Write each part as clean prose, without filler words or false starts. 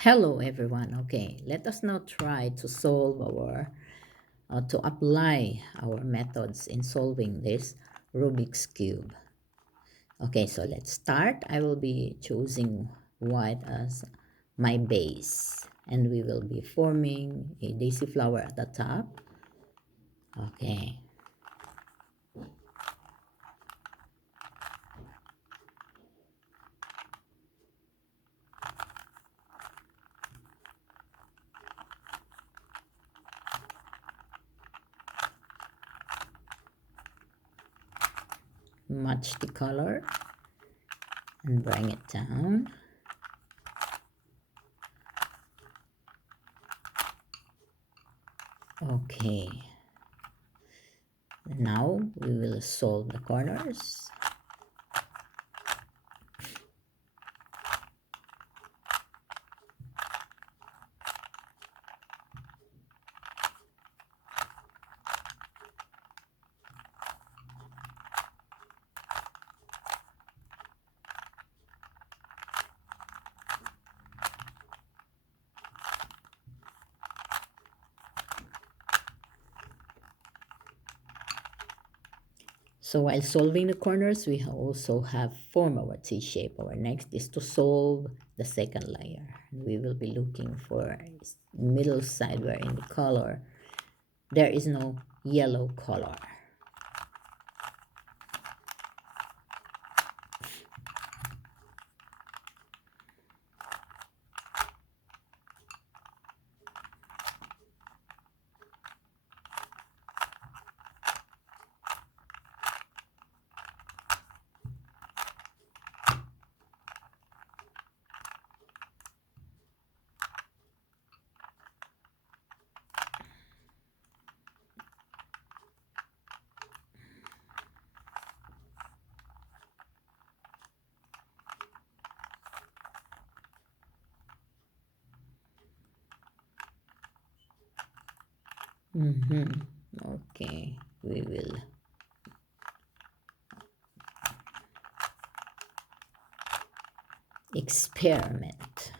Hello everyone. Okay, let us now try to solve to apply our methods in solving this Rubik's Cube. Okay, so let's start. I will be choosing white as my base and we will be forming a daisy flower at the top. Okay. Match the color and bring it down. Okay. Now we will solve the corners. So while solving the corners, we also have formed our T-shape. Our next is to solve the second layer. We will be looking for a middle side where in the color, there is no yellow color. Okay, we will experiment.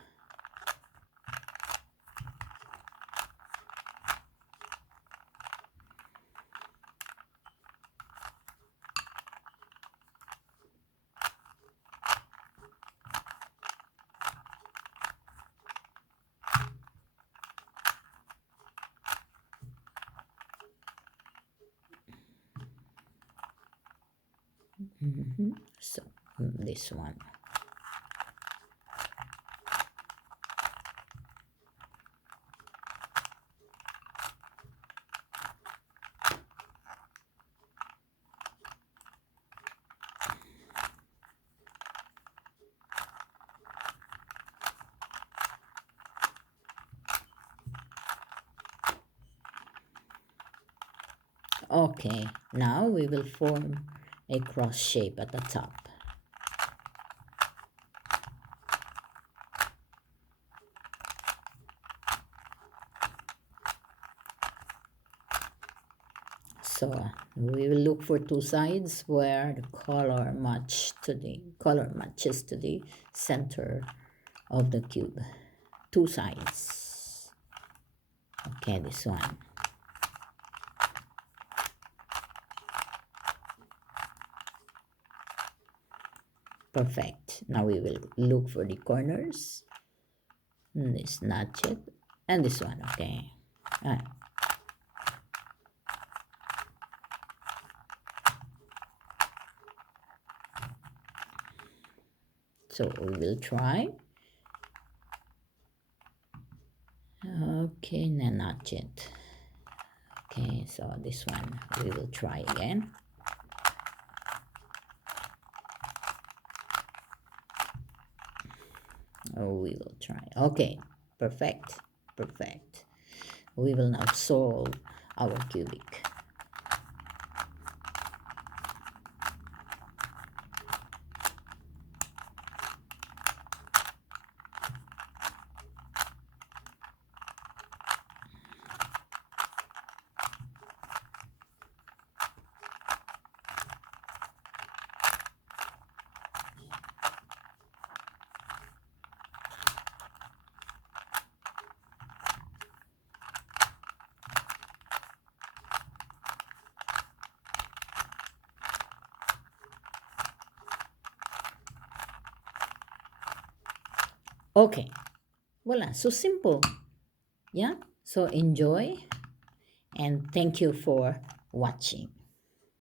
So this one. Okay, now we will form a cross shape at the top. So we will look for two sides where the color matches to the center of the cube. Two sides. Okay, this one. Perfect. Now we will look for the corners. This notch it. And this one, okay. So we will try. Okay, now notch it. Okay, so this one we will try again. Oh, we will try. Okay, perfect. We will now solve our cubic. Okay, voila, so simple. Yeah, so enjoy and thank you for watching.